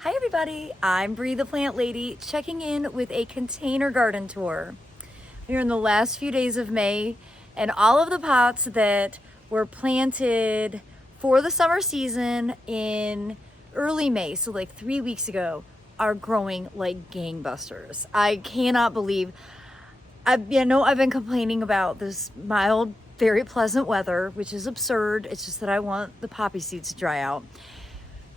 Hi everybody, I'm Bree the Plant Lady checking in with a container garden tour. We're in the last few days of May and all of the pots that were planted for the summer season in early May, so like 3 weeks ago, are growing like gangbusters. I cannot believe, I've been complaining about this mild, very pleasant weather, which is absurd. It's just that I want the poppy seeds to dry out.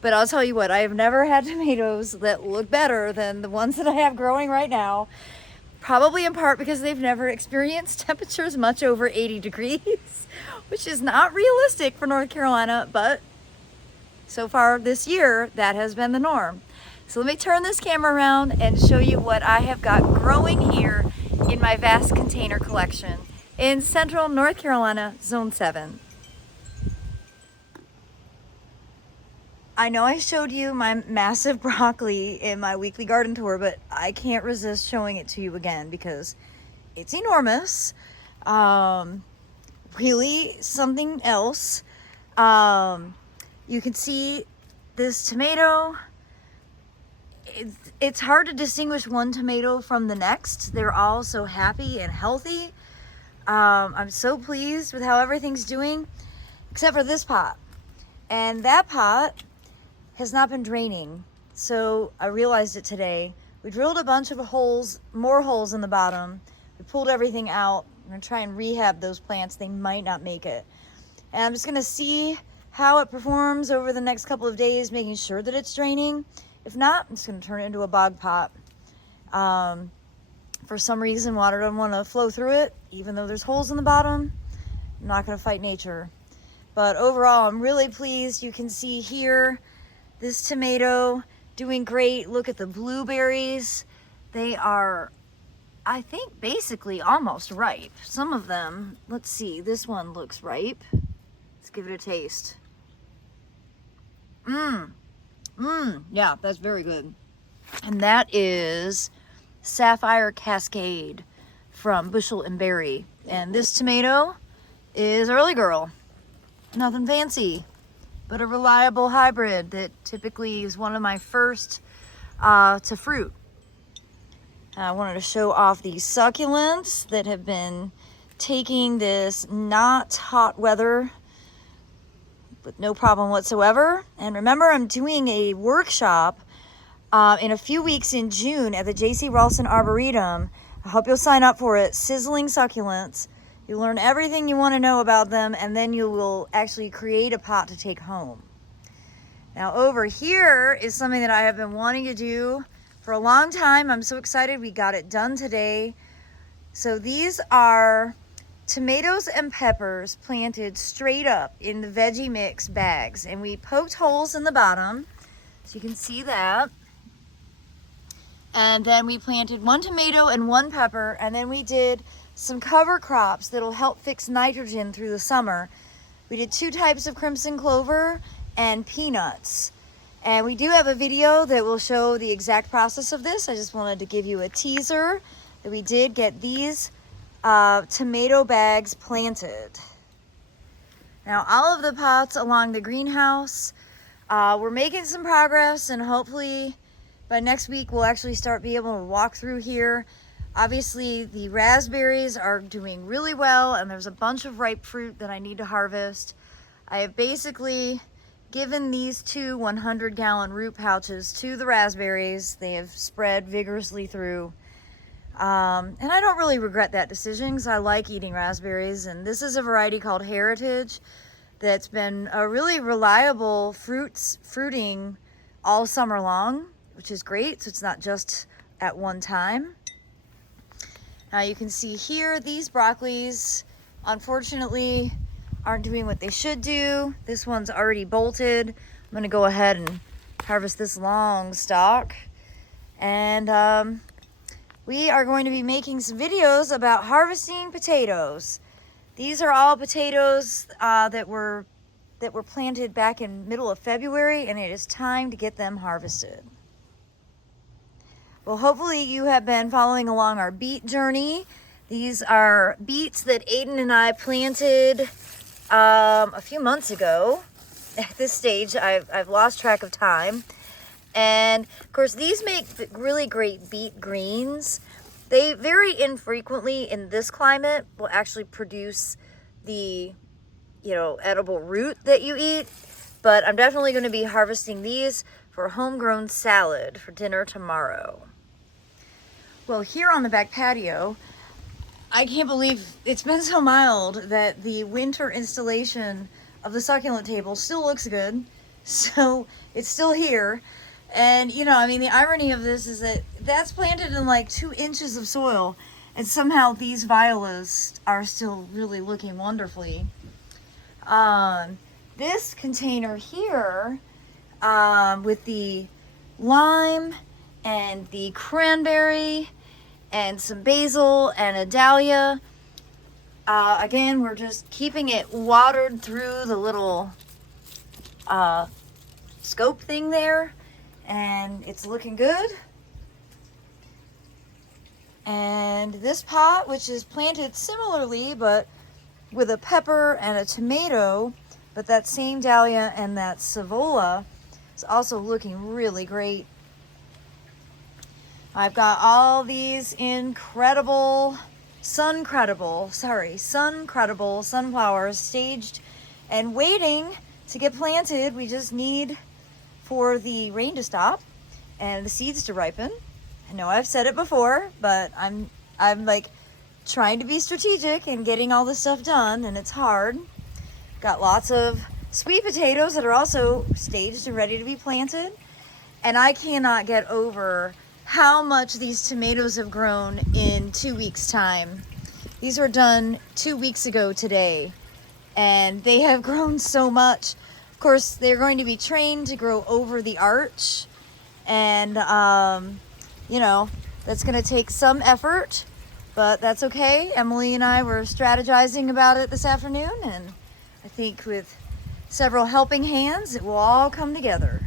But I'll tell you what, I have never had tomatoes that look better than the ones that I have growing right now. Probably in part because they've never experienced temperatures much over 80 degrees, which is not realistic for North Carolina, but so far this year, that has been the norm. So let me turn this camera around and show you what I have got growing here in my vast container collection in central North Carolina, Zone 7. I know I showed you my massive broccoli in my weekly garden tour, but I can't resist showing it to you again because it's enormous. Really something else. You can see this tomato. It's hard to distinguish one tomato from the next. They're all so happy and healthy. I'm so pleased with how everything's doing, except for this pot. And that pot has not been draining, so I realized it today. We drilled a bunch of holes, more holes in the bottom. We pulled everything out. I'm gonna try and rehab those plants. They might not make it. And I'm just gonna see how it performs over the next couple of days, making sure that it's draining. If not, I'm just gonna turn it into a bog pot. For some reason, water doesn't wanna flow through it, even though there's holes in the bottom. I'm not gonna fight nature. But overall, I'm really pleased. You can see here, this tomato doing great. Look at the blueberries. They are, I think, basically almost ripe. Some of them, let's see, this one looks ripe. Let's give it a taste. Yeah, that's very good. And that is Sapphire Cascade from Bushel and Berry. And this tomato is Early Girl. Nothing fancy, but a reliable hybrid that typically is one of my first to fruit. I wanted to show off these succulents that have been taking this not hot weather with no problem whatsoever. And remember, I'm doing a workshop in a few weeks in June at the J.C. Ralston Arboretum. I hope you'll sign up for it. Sizzling succulents. You learn everything you want to know about them, and then you will actually create a pot to take home. Now over here is something that I have been wanting to do for a long time. I'm so excited we got it done today. So these are tomatoes and peppers planted straight up in the veggie mix bags, and we poked holes in the bottom so you can see that. And then we planted one tomato and one pepper, and then we did some cover crops that'll help fix nitrogen through the summer. We did 2 types of crimson clover and peanuts. And we do have a video that will show the exact process of this. I just wanted to give you a teaser that we did get these tomato bags planted. Now all of the pots along the greenhouse, we're making some progress, and hopefully by next week we'll actually start being able to walk through here. Obviously, the raspberries are doing really well, and there's a bunch of ripe fruit that I need to harvest. I have basically given these 2 100-gallon root pouches to the raspberries. They have spread vigorously through. And I don't really regret that decision because I like eating raspberries. And this is a variety called Heritage that's been a really reliable fruiting all summer long, which is great. So it's not just at one time. Now you can see here, these broccolis, unfortunately, aren't doing what they should do. This one's already bolted. I'm gonna go ahead and harvest this long stalk. And we are going to be making some videos about harvesting potatoes. These are all potatoes that were planted back in middle of February, and it is time to get them harvested. Well, hopefully you have been following along our beet journey. These are beets that Aiden and I planted a few months ago. At this stage, I've lost track of time. And of course, these make really great beet greens. They very infrequently in this climate will actually produce the, edible root that you eat. But I'm definitely going to be harvesting these for homegrown salad for dinner tomorrow. Well, here on the back patio, I can't believe it's been so mild that the winter installation of the succulent table still looks good. So it's still here. And, the irony of this is that that's planted in like 2 inches of soil. And somehow these violas are still really looking wonderfully. This container here, with the lime and the cranberry and some basil and a dahlia. Again, we're just keeping it watered through the little scope thing there, and it's looking good. And this pot, which is planted similarly, but with a pepper and a tomato, but that same dahlia and that savola is also looking really great. I've got all these incredible sun-credible sunflowers staged and waiting to get planted. We just need for the rain to stop and the seeds to ripen. I know I've said it before, but I'm like trying to be strategic and getting all this stuff done, and it's hard. Got lots of sweet potatoes that are also staged and ready to be planted. And I cannot get over how much these tomatoes have grown in 2 weeks' time. These were done 2 weeks ago today, and they have grown so much. Of course, they're going to be trained to grow over the arch, and that's going to take some effort, but that's okay. Emily and I were strategizing about it this afternoon, and I think with several helping hands, it will all come together.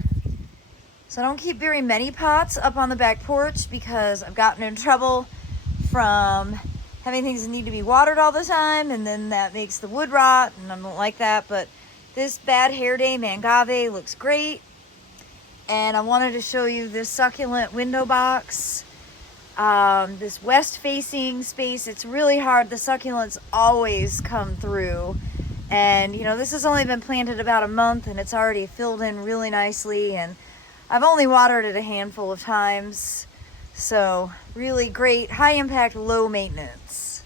So I don't keep very many pots up on the back porch because I've gotten in trouble from having things that need to be watered all the time, and then that makes the wood rot, and I don't like that. But this Bad Hair Day mangave looks great. And I wanted to show you this succulent window box. This west-facing space, it's really hard. The succulents always come through. And, this has only been planted about a month, and it's already filled in really nicely. And I've only watered it a handful of times. So, really great, high impact, low maintenance.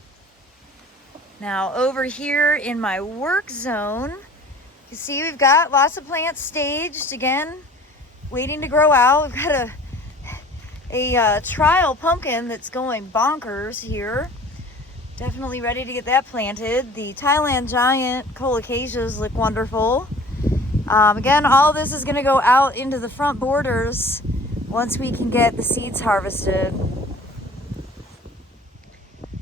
Now, over here in my work zone, you see we've got lots of plants staged, again, waiting to grow out. We've got a trial pumpkin that's going bonkers here. Definitely ready to get that planted. The Thailand giant colocacias look wonderful. Again, all this is going to go out into the front borders once we can get the seeds harvested.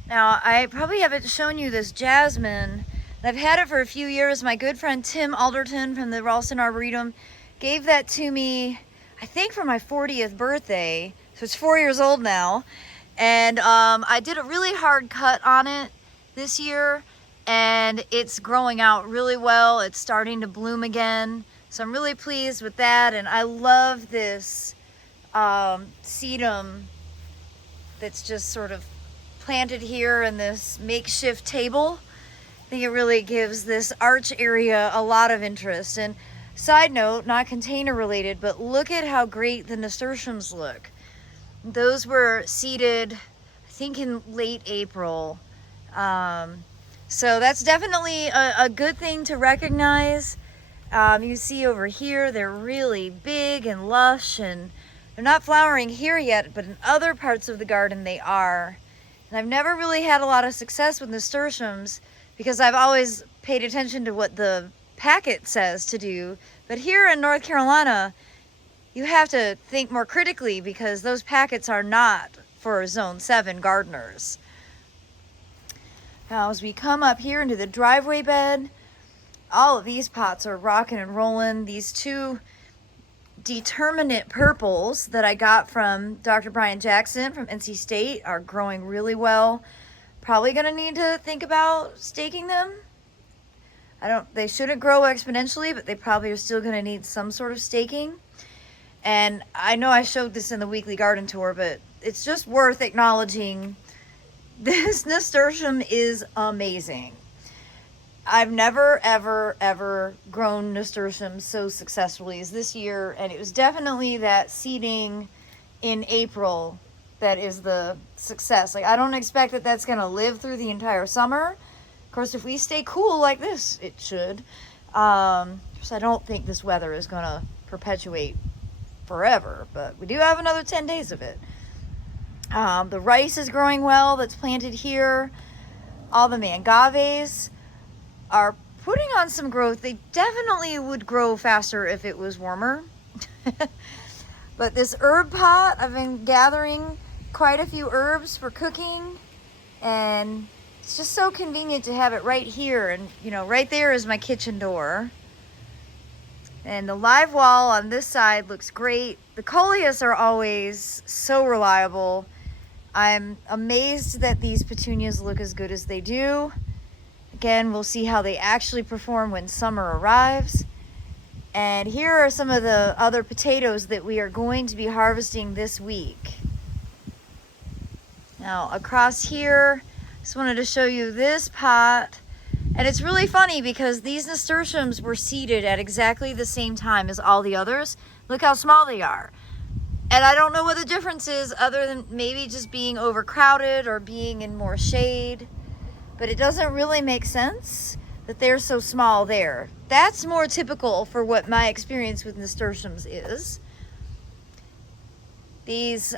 Now, I probably haven't shown you this jasmine. I've had it for a few years. My good friend Tim Alderton from the Ralston Arboretum gave that to me, I think, for my 40th birthday. So it's 4 years old now. And I did a really hard cut on it this year, and it's growing out really well. It's starting to bloom again. So I'm really pleased with that. And I love this sedum that's just sort of planted here in this makeshift table. I think it really gives this arch area a lot of interest. And side note, not container related, but look at how great the nasturtiums look. Those were seeded, I think, in late April. So that's definitely a good thing to recognize. You see over here, they're really big and lush, and they're not flowering here yet, but in other parts of the garden they are. And I've never really had a lot of success with nasturtiums because I've always paid attention to what the packet says to do. But here in North Carolina, you have to think more critically because those packets are not for Zone 7 gardeners. Now, as we come up here into the driveway bed, all of these pots are rocking and rolling. These two determinate purples that I got from Dr. Brian Jackson from NC State are growing really well. Probably gonna need to think about staking them. They shouldn't grow exponentially, but they probably are still gonna need some sort of staking. And I know I showed this in the weekly garden tour, but it's just worth acknowledging. This nasturtium is amazing. I've never, ever, ever grown nasturtium so successfully as this year, and it was definitely that seeding in April that is the success. Like, I don't expect that that's going to live through the entire summer. Of course, if we stay cool like this, it should. So I don't think this weather is going to perpetuate forever, but we do have another 10 days of it. The rice is growing well that's planted here. All the mangaves are putting on some growth. They definitely would grow faster if it was warmer. But this herb pot, I've been gathering quite a few herbs for cooking, and it's just so convenient to have it right here. And you know, right there is my kitchen door. And the live wall on this side looks great. The coleus are always so reliable. I'm amazed that these petunias look as good as they do. Again, we'll see how they actually perform when summer arrives. And here are some of the other potatoes that we are going to be harvesting this week. Now, across here, just wanted to show you this pot. And it's really funny because these nasturtiums were seeded at exactly the same time as all the others. Look how small they are. And I don't know what the difference is other than maybe just being overcrowded or being in more shade. But it doesn't really make sense that they're so small there. That's more typical for what my experience with nasturtiums is. These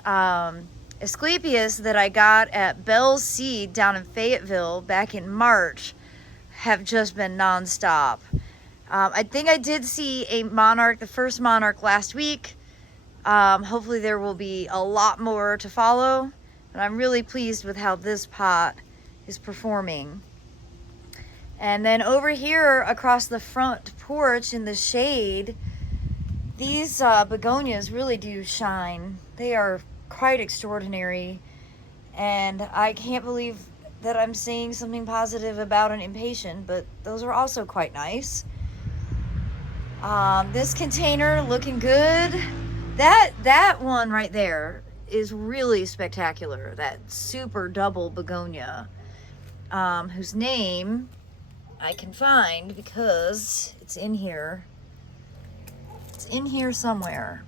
Asclepias that I got at Bell's Seed down in Fayetteville back in March have just been nonstop. I think I did see a monarch, the first monarch last week. Hopefully there will be a lot more to follow. But I'm really pleased with how this pot is performing. And then over here across the front porch in the shade, these begonias really do shine. They are quite extraordinary, and I can't believe that I'm saying something positive about an impatient, but those are also quite nice. This container looking good. That one right there is really spectacular. That super double begonia, whose name I can find because it's in here. It's in here somewhere.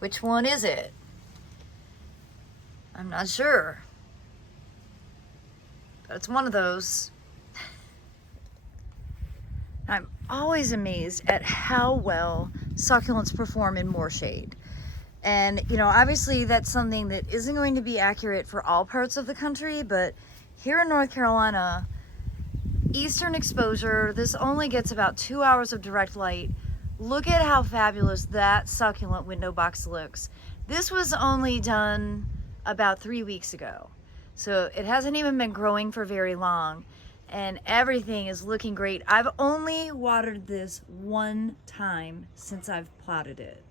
Which one is it? I'm not sure. But it's one of those. I'm always amazed at how well succulents perform in more shade. And, you know, obviously that's something that isn't going to be accurate for all parts of the country, but here in North Carolina, eastern exposure, this only gets about 2 hours of direct light. Look at how fabulous that succulent window box looks. This was only done about 3 weeks ago, so it hasn't even been growing for very long, and everything is looking great. I've only watered this one time since I've plotted it.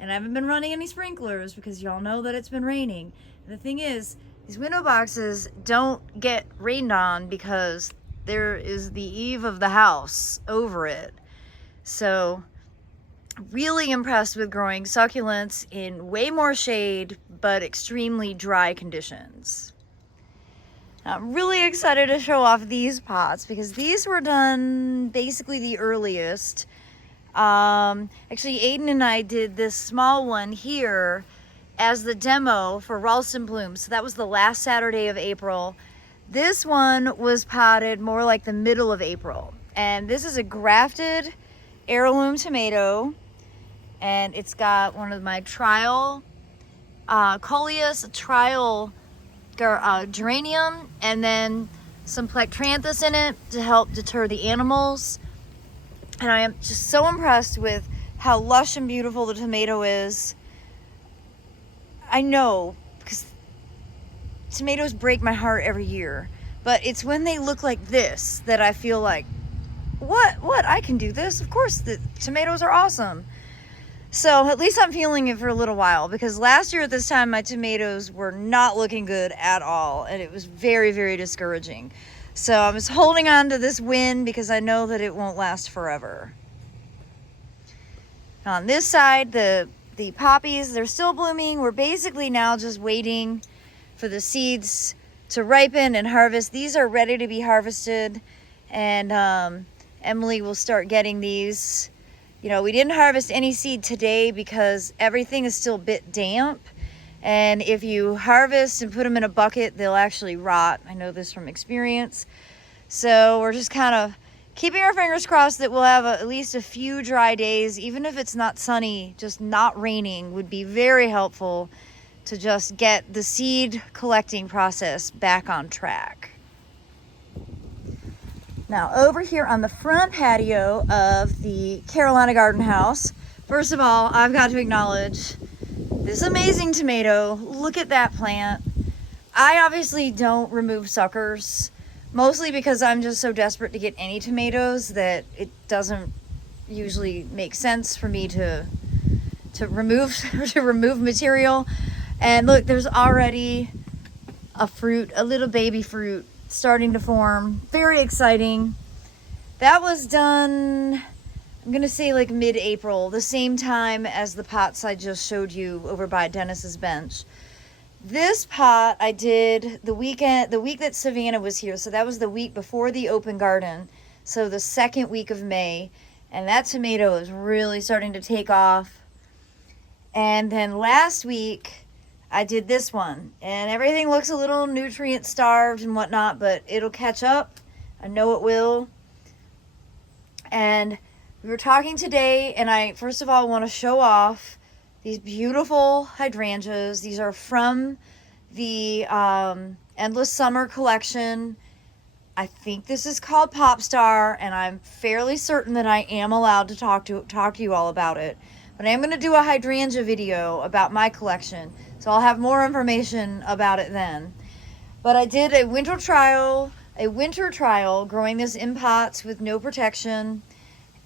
And I haven't been running any sprinklers because y'all know that it's been raining. And the thing is, these window boxes don't get rained on because there is the eave of the house over it. So, really impressed with growing succulents in way more shade, but extremely dry conditions. I'm really excited to show off these pots because these were done basically the earliest. Actually, Aiden and I did this small one here as the demo for Ralston Bloom. So that was the last Saturday of April. This one was potted more like the middle of April. And this is a grafted heirloom tomato. And it's got one of my trial coleus, trial geranium, and then some plectranthus in it to help deter the animals. And I am just so impressed with how lush and beautiful the tomato is. I know, because tomatoes break my heart every year, but it's when they look like this that I feel like, what? I can do this. Of course, the tomatoes are awesome. So at least I'm feeling it for a little while, because last year at this time, my tomatoes were not looking good at all, and it was very, very discouraging. So I was holding on to this win because I know that it won't last forever. On this side, the poppies, they're still blooming. We're basically now just waiting for the seeds to ripen and harvest. These are ready to be harvested, and Emily will start getting these. You know, we didn't harvest any seed today because everything is still a bit damp, and if you harvest and put them in a bucket, they'll actually rot. I know this from experience. So we're just kind of keeping our fingers crossed that we'll have at least a few dry days. Even if it's not sunny, just not raining would be very helpful to just get the seed collecting process back on track. Now over here on the front patio of the Carolina Garden House, first of all, I've got to acknowledge this amazing tomato. Look at that plant. I obviously don't remove suckers, mostly because I'm just so desperate to get any tomatoes that it doesn't usually make sense for me to remove material. And look, there's already a fruit, a little baby fruit starting to form. Very exciting. That was done, I'm gonna say like mid-April, the same time as the pots I just showed you over by Dennis's bench. This pot I did the week that Savannah was here, so that was the week before the open garden, so the second week of May, and that tomato is really starting to take off. And then last week I did this one, and everything looks a little nutrient starved and whatnot, but it'll catch up. I know it will. And we were talking today, and I first of all want to show off these beautiful hydrangeas. These are from the Endless Summer collection. I think this is called Popstar, and I'm fairly certain that I am allowed to talk to you all about it. But I am going to do a hydrangea video about my collection, so I'll have more information about it then. But I did a winter trial growing this in pots with no protection,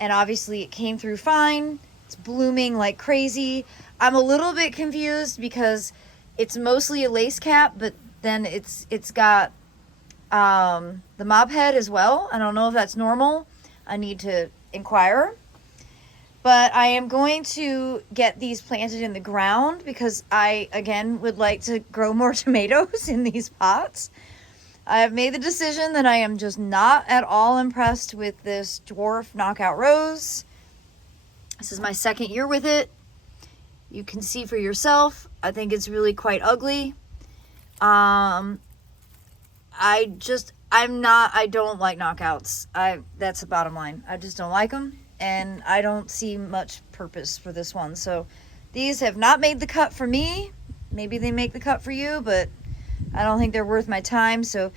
and obviously it came through fine. It's blooming like crazy. I'm a little bit confused because it's mostly a lace cap, but then it's got the mop head as well. I don't know if that's normal. I need to inquire. But I am going to get these planted in the ground because I, again, would like to grow more tomatoes in these pots. I have made the decision that I am just not at all impressed with this dwarf knockout rose. This is my second year with it. You can see for yourself. I think it's really quite ugly. I don't like knockouts. That's the bottom line. I just don't like them, and I don't see much purpose for this one. So these have not made the cut for me. Maybe they make the cut for you, but I don't think they're worth my time. So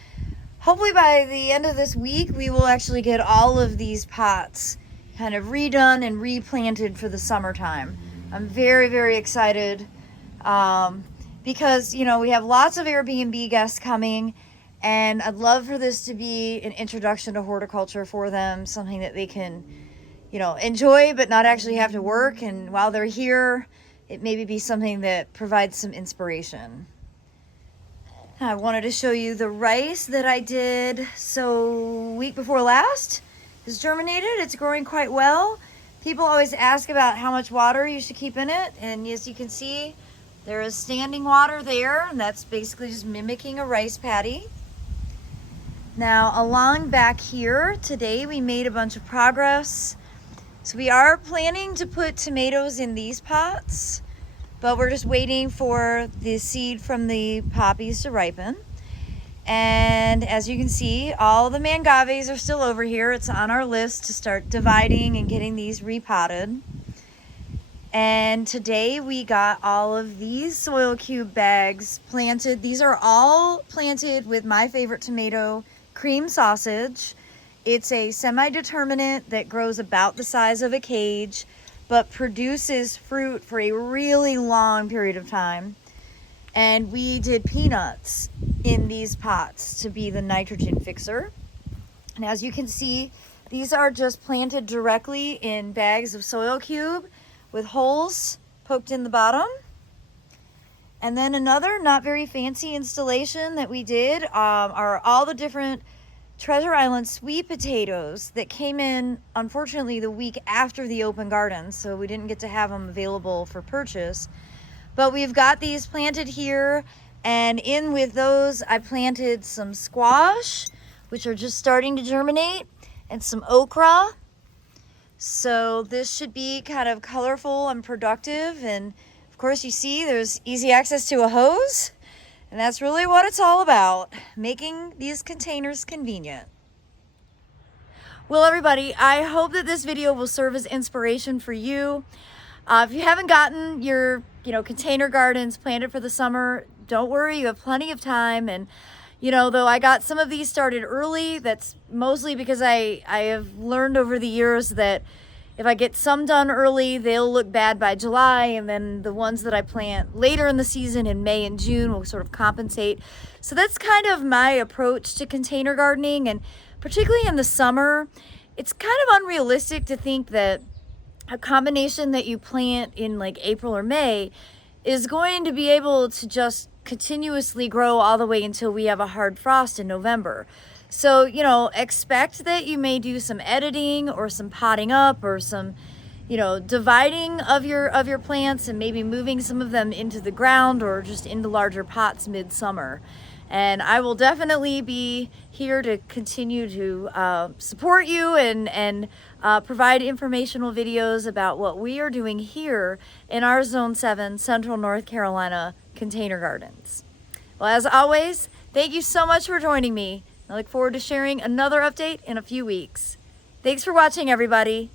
hopefully by the end of this week, we will actually get all of these pots kind of redone and replanted for the summertime. I'm very, very excited because, you know, we have lots of Airbnb guests coming, and I'd love for this to be an introduction to horticulture for them, something that they can, you know, enjoy but not actually have to work. And while they're here, it maybe be something that provides some inspiration. I wanted to show you the rice that I did week before last. It's germinated. It's growing quite well. People always ask about how much water you should keep in it, and as you can see, there is standing water there, and that's basically just mimicking a rice paddy. Now along back here today we made a bunch of progress. So we are planning to put tomatoes in these pots, but we're just waiting for the seed from the poppies to ripen. And as you can see, all the mangaves are still over here. It's on our list to start dividing and getting these repotted. And today we got all of these soil cube bags planted. These are all planted with my favorite tomato, cream sausage. It's a semi-determinate that grows about the size of a cage, but produces fruit for a really long period of time. And we did peanuts in these pots to be the nitrogen fixer. And as you can see, these are just planted directly in bags of soil cube with holes poked in the bottom. And then another not very fancy installation that we did are all the different Treasure Island sweet potatoes that came in, unfortunately, the week after the open garden, so we didn't get to have them available for purchase. But we've got these planted here, and in with those I planted some squash, which are just starting to germinate, and some okra. So this should be kind of colorful and productive, and of course you see there's easy access to a hose, and that's really what it's all about, making these containers convenient. Well, everybody, I hope that this video will serve as inspiration for you. If you haven't gotten your container gardens planted for the summer, don't worry, you have plenty of time. And though I got some of these started early, that's mostly because I have learned over the years that if I get some done early, they'll look bad by July, and then the ones that I plant later in the season in May and June will sort of compensate. So that's kind of my approach to container gardening, and particularly in the summer, it's kind of unrealistic to think that a combination that you plant in like April or May is going to be able to just continuously grow all the way until we have a hard frost in November. So, expect that you may do some editing or some potting up or some, dividing of your plants and maybe moving some of them into the ground or just into larger pots midsummer. And I will definitely be here to continue to support you and provide informational videos about what we are doing here in our Zone 7 Central North Carolina container gardens. Well, as always, thank you so much for joining me. I look forward to sharing another update in a few weeks. Thanks for watching, everybody.